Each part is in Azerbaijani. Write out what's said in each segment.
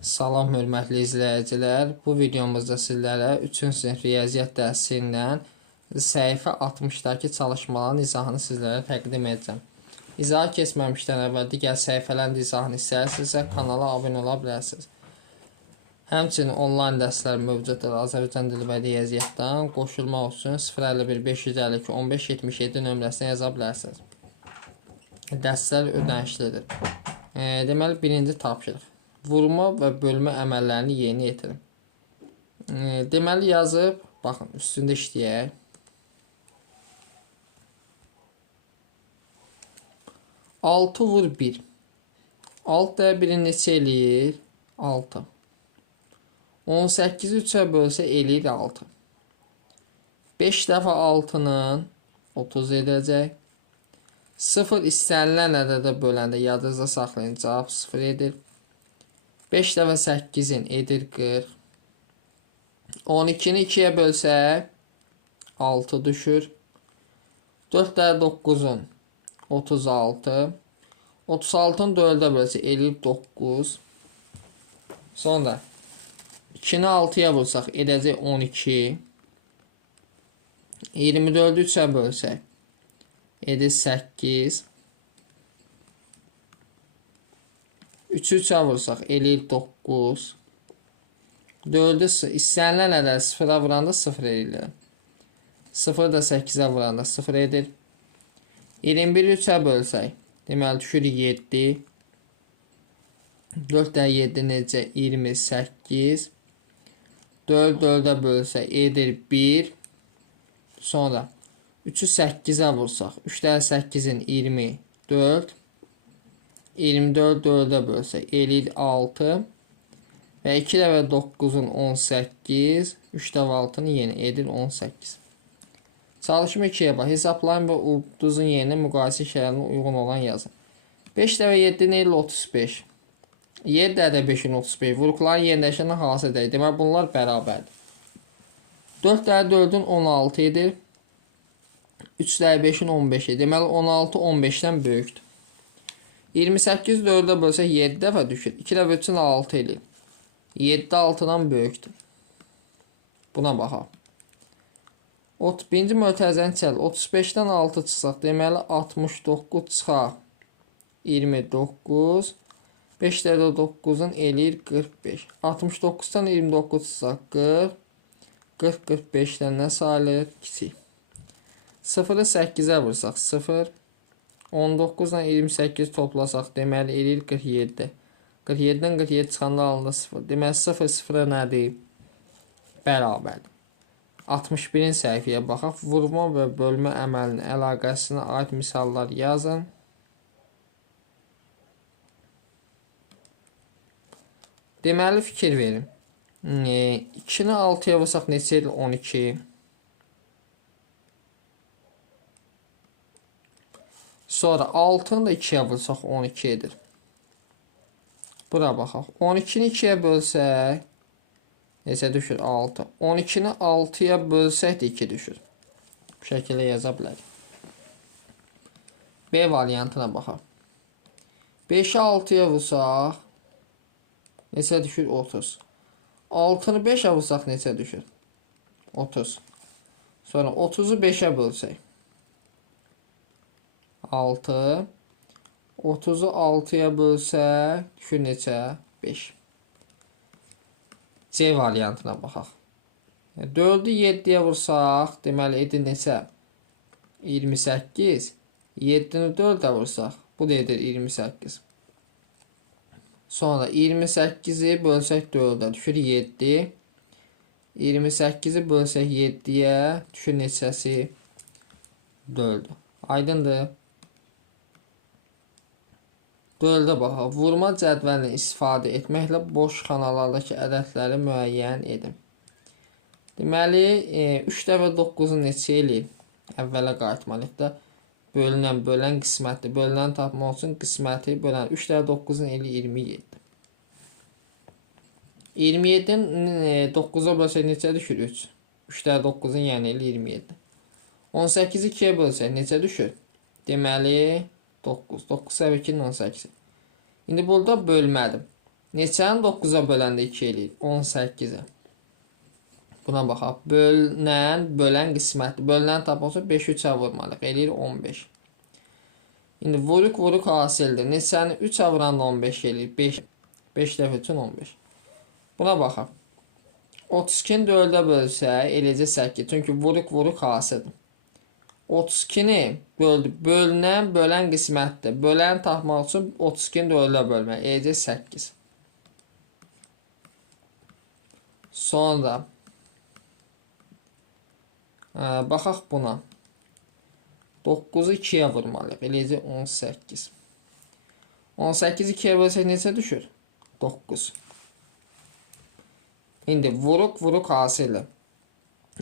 Salam hörmətli izləyicilər. Bu videomuzda sizlərə 3-cü sinif riyaziyyat dərsindən səhifə 60-dakı çalışmaların izahını sizlərə təqdim edəcəm. İzaha keçməmişdən əvvəl digər səhifələrin izahını istəyirsinizsə kanala abunə ola bilərsiniz. Həmçinin onlayn dərslər mövcuddur. Azərbaycan dili və riyaziyyatdan qoşulmaq üçün 051 552 15 77 nömrəsinə yaza bilərsiniz. Dərslər ödənişlidir. Deməli, birinci tapşırıq. Vurma və bölmə əməllərini yerinə yetirin. Deməli, yazıb, baxın, üstündə işləyək. Altı vur 1. 6 da 1-i neçə eləyir? 6. 18-i 3-ə bölsə eləyir 6. 5 dəfə 6-nın 30 edəcək. 0 istənilən ədədə böləndə yadınızda saxlayın, cavab 0 edir. 5 dəfə 8-in edir 40. 12-ni 2-yə bölsək 6 düşür. 4 dəfə 9-un 36. 36-ın 4-ə bölsək eləyir 9. Sonra 2-ni 6-ya vursak edəcək 12. 24-ü 3-ə bölsək edir 8. 3-ü 3-ə vursaq eləyir 9. 4-ü istənilən ədəd 0-a vuranda 0 eləyir. 0 da 8-ə vuranda 0 edir. 21-i 3-ə bölsək deməli düşür 7. 4 də 7 necə? 28. 4 4-ə bölsək edir 1. Sonra 3-ü 8-ə vursaq 3 də 8-in 24. 24 4-ə bölsək eləyir 6 və 2 dəfə 9-un 18, 3 dəfə 6-nı yenə edir 18. Çalışma 2-yə bax, hesablayın və ulduzun yerinə müqayisə şərtinə uyğun olan yazın. 5 dəfə 7 nə eləyir 35. 7 dəfə 5-in 35, vuruqların yerləşəndə hansı deyil? Deməli, bunlar bərabərdir. 4 dəfə 4-ün 16 edir. 3 dəfə 5-in 15 edir. Deməli, 16 15-dən böyükdür. 28 4-ə bölsək 7 dəfə düşür. 2 dəfə 3-ün 6 eləyir. 7 6-dan böyükdür. Buna baxaq. 31-ci mötərizəni çəl. 35-dən 6 çıxsaq, deməli 69 çıxaq. 29. 5 dəfə 9-un eləyir 45. 69-dan 29 çıxsaq 40. 40 45-dən nə sayılır? Kiçik. 0-ı 8-ə vursaq 0. 19 ilə 28 toplasaq, deməli, eləyir 47. 47-dən 47 çıxanda alında 0. Deməli, 0 0-a nədir? Bərabərdir. 61-in səhifəyə baxaq. Vurma və bölmə əməlinin əlaqəsinə aid misallar yazın. Deməli, fikir verin. 2-ni 6-ya vursaq neçə edir? 12. Sonra 6-nı da 2-yə vursak 12 edir. Bura baxaq. 12-ni 2-yə bölsək neçə düşür? 6. 12-ni 6-ya bölsək də 2 düşür. Bu şəkildə yaza bilərik. B variantına baxaq. 5-i 6-ya vursaq neçə düşür? 30. 6-nı 5-ə vursaq neçə düşür? 30. Sonra 30-u 5-ə bölsək 6. 30-u 6-ya bölsək düşür neçə? 5. C variantına baxaq. 4-ü 7-yə vursaq deməli edir neçə? 28. 7-ni 4-ə vursaq bu da edir 28. Sonra 28-i bölsək 4-ə düşür 7. 28-i bölsək 7-yə düşür neçəsi? 4. Aydındır. 4-ə baxaq. Vurma cədvəlini istifadə etməklə boş xanalardakı ədədləri müəyyən edin. Deməli, 3 dəfə 9-u neçə eləyir? Əvvələ qayıtmalıyıq da. Bölünən, bölən qismətdir. Bölünəni tapmaq üçün qisməti bölən. 3 dəfə 9-un eləyir 27. 27-nin 9-a bölsək neçə düşür? 3. 3 dəfə 9-un yəni eləyir 27. 18-i 2-yə bölsək neçə düşür? Deməli, 9. 9 səvə 2-nin 18. İndi burada bölmədim. Neçəni 9-a böləndə 2 eləyir? 18-ə. Buna baxaq. Bölən qismətdir. Bölünəni tapmaq üçün 5-i 3-ə vurmalıyıq. Eləyir 15. İndi vuruq hasildir. Neçəni 3-ə vuranda 15 eləyir? 5. 5 dəfə üçün 15. Buna baxaq. 32-ni 4-ə bölsə eləyəcək 8. Çünki vuruq hasildir. 32-ni böldü. Bölən qismətdir. Böləni tapmaq üçün 32-ni 4-ə bölmək. Eləyəcək 8. Sonra baxaq buna. 9-u 2-yə vurmalıyıq. Eləyəcək 18. 18-i 2-yə bölsək neçə düşür? 9. İndi vuruq hasildir.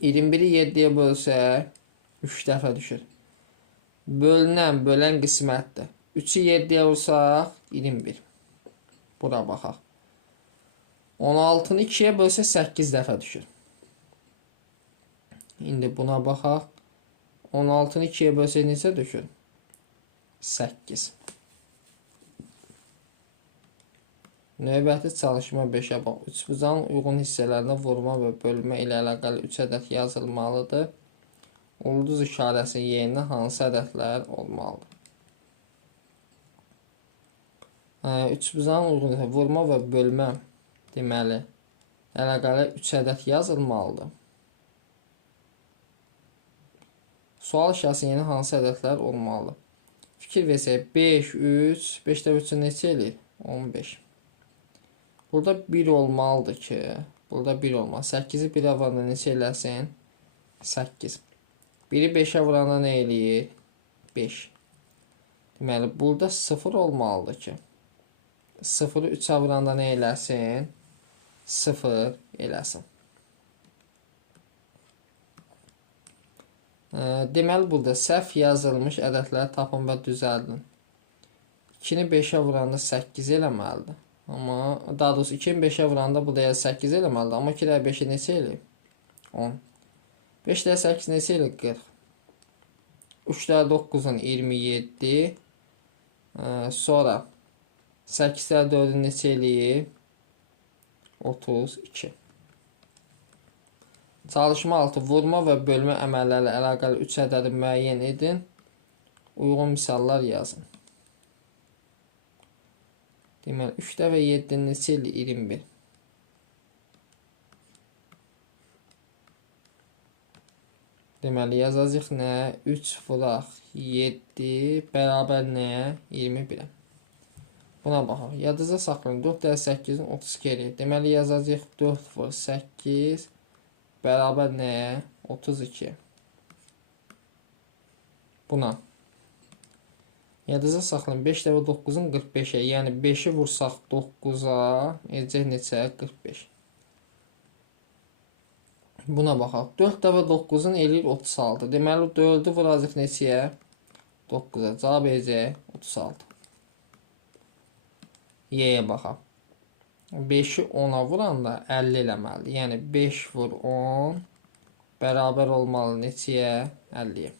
21-i 7-yə bölsək 3 dəfə düşür. Bölən qismətdir. 3-ü 7-yə vursaq 21. Bura baxaq. 16-nı 2-yə bölsək 8 dəfə düşür. İndi buna baxaq. 16-nı 2-yə bölsək neçə düşür? 8. Növbəti çalışma 5-ə bax. Üçbucağın uyğun hissələrində vurma və bölmə ilə əlaqəli 3 ədəd yazılmalıdır. Ulduz işarəsinin yerinə hansı ədədlər olmalıdır? Üçbucağın uyğun hissələrində vurma və bölmə deməli əlaqəli 3 ədəd yazılmalıdır. Sual işarəsinin yerinə hansı ədədlər olmalıdır? Fikir versək 5, 3, 5 dəfə 3 neçə eləyir? 15. Burada 1 olmalıdır ki, burada 1 olmalı. 8-i 1-ə vuranda neçə eləsin? 8. 1-i 5-ə vuranda nə eləyir? 5. Deməli, burada 0 olmalıdır ki, 0-ı 3-ə vuranda nə eləsin? 0 eləsin. Deməli, burada səhv yazılmış ədədləri tapın və düzəldin. 2-ni 5-ə vuranda 8 eləməlidir. Amma, daha doğrusu 2-ni 5-ə vuranda bu da 8 eləməlidir. Amma 2 də 5-i neçə eləyib? 10. 5 də 8 neçə eləyib? 40. 3 də 9-un 27. Sonra 8 də 4-ün neçə eləyib? 32. Çalışma 6. Vurma və bölmə əməlləri ilə əlaqəli 3 ədədi müəyyən edin. Uyğun misallar yazın. Deməli, 3 dəfə 7-nin neçə eləyir? 21. Deməli, yazacaq nə? 3 vuraq 7 bərabər nəyə? 21-ə. Buna baxaq. Yadınızda saxlayın. 4 dəfə 8-in 32 eləyir. Deməli, yazacaq 4 vur 8 bərabər nəyə? 32. Buna. Yadınızda saxlayın. 5 dəfə 9-un 45-ə. Yəni 5-i vursaq 9-a. Eləcək neçə? 45. Buna baxaq. 4 dəfə 9-un eləyir 36. Deməli 4-ü vuracaq neçəyə? 9-a. Cavab eləcək 36. Y-yə baxaq. 5-i 10-a vuranda 50 eləməlidir. Yəni 5 vur 10 bərabər olmalı neçəyə? 50-yə.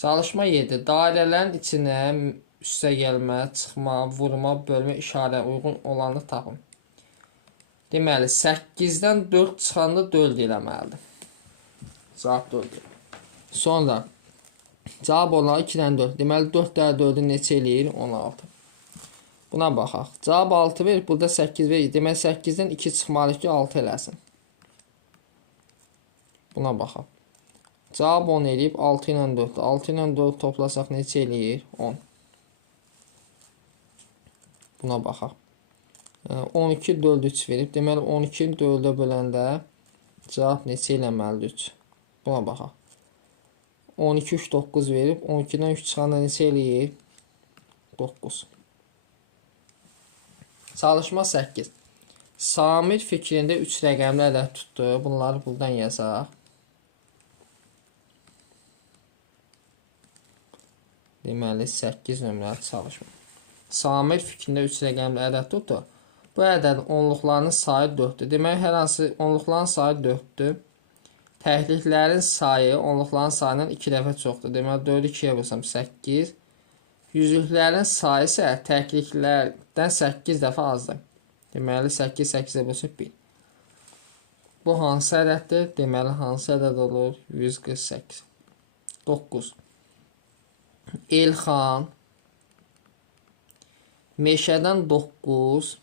Çalışma 7. Dairələrin içinə üstə gəlmə, çıxma, vurma, bölmə işarə uyğun olanı tapın. Deməli 8-dən 4 çıxanda 4 eləməlidir. Cavab 4. Sonra cavab olaraq 2-dən 4. Deməli 4 də 4-ü neçə eləyir? 16. Buna baxaq. Cavab 6 verir. Burada 8 verir. Deməli 8-dən 2 çıxmalı ki 6 eləsin. Buna baxaq. Cavab 10 eləyib 6 ilə 4. 6 ilə 4 toplasaq neçə eləyir? 10. Buna baxaq. 12 4 3 verib. Deməli 12-ni 4-ə böləndə cavab neçə eləməlidir? 3. Buna baxaq. 12 3 9 verib. 12-dən 3 çıxanda neçə eləyir? 9. Çalışma 8. Samir fikrində 3 rəqəmli ədəd tutdu. Bunları buradan yazaq. Deməli 8 nömrəli çalışma. Samir fikrində 3 rəqəmli ədəd tutdu. Bu ədədin onluqlarının sayı 4-dür. Deməli hər hansı onluqların sayı 4-dür. Təkliklərin sayı onluqların sayından 2 dəfə çoxdur. Deməli 4-ü 2-yə vursam 8. Yüzüklərin sayı isə təkliklərdən 8 dəfə azdır. Deməli 8 8-ə bölsək 1. Bu hansı ədəddir? Deməli hansı ədəd olur? 148. 9. Elxan meşədən 9,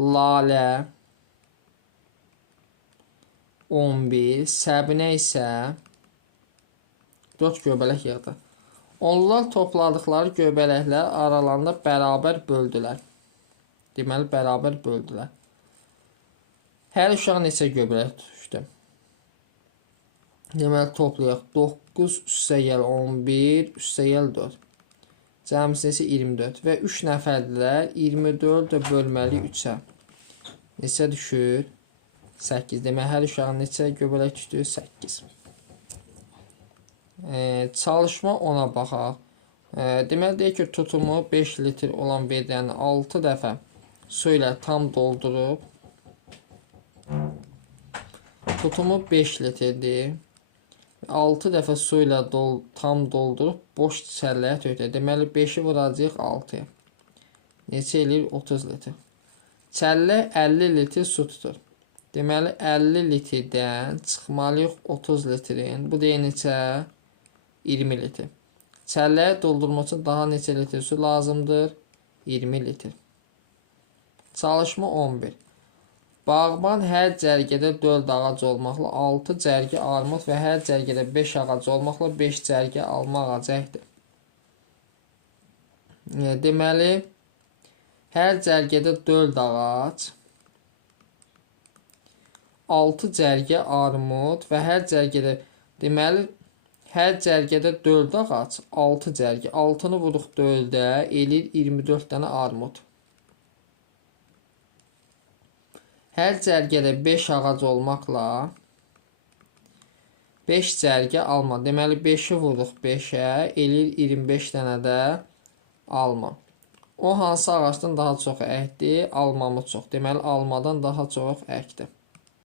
Lalə 11, Səbinə isə 4 göbələk yığdı. Onlar topladıqları göbələklər aralarında bərabər böldülər. Deməli, bərabər böldülər. Hər uşaq neçə göbələk tutuşdu? Deməli, toplayaq. 9 üstəgəl 11, üstəgəl 4. Cəmisi isə 24. Və 3 nəfərdilər 24 bölməli 3-ə. Neçə düşür? 8. Deməli, hər uşağın neçə göbələk düşdü? 8. Çalışma ona baxaq. Deməli, deyək ki, tutumu 5 litr olan vedrəni 6 dəfə su ilə tam doldurub. Tutumu 5 litrdir. 6 dəfə su ilə tam doldurub boş çəlləyə tökdü. Deməli 5-i vuracağıq 6-ya. Neçə eləyir? 30 litr. Çəllə 50 litr su tutur. Deməli 50 litrdən çıxmalıyıq 30 litrin. Bu deyil neçə? 20 litr. Çəlləyə doldurmaq üçün daha neçə litr su lazımdır? 20 litr. Çalışma 11. Bağban hər cərgədə 4 ağac olmaqla 6 cərgə armud və hər cərgədə 5 ağac olmaqla 5 cərgə alma ağacı əkdi. Deməli, hər cərgədə 4 ağac, 6 cərgə armud və hər cərgədə, deməli, hər cərgədə 4 ağac, 6 cərgə. 6-nı vuruq 4-ə, eləyir 24 dənə armud. Hər cərgədə 5 ağac olmaqla 5 cərgə alma. Deməli 5-i vuruq 5-ə, eləyir 25 dənə də alma. O hansı ağacdan daha çox əkdi? Almamı çox. Deməli almadan daha çox əkdi.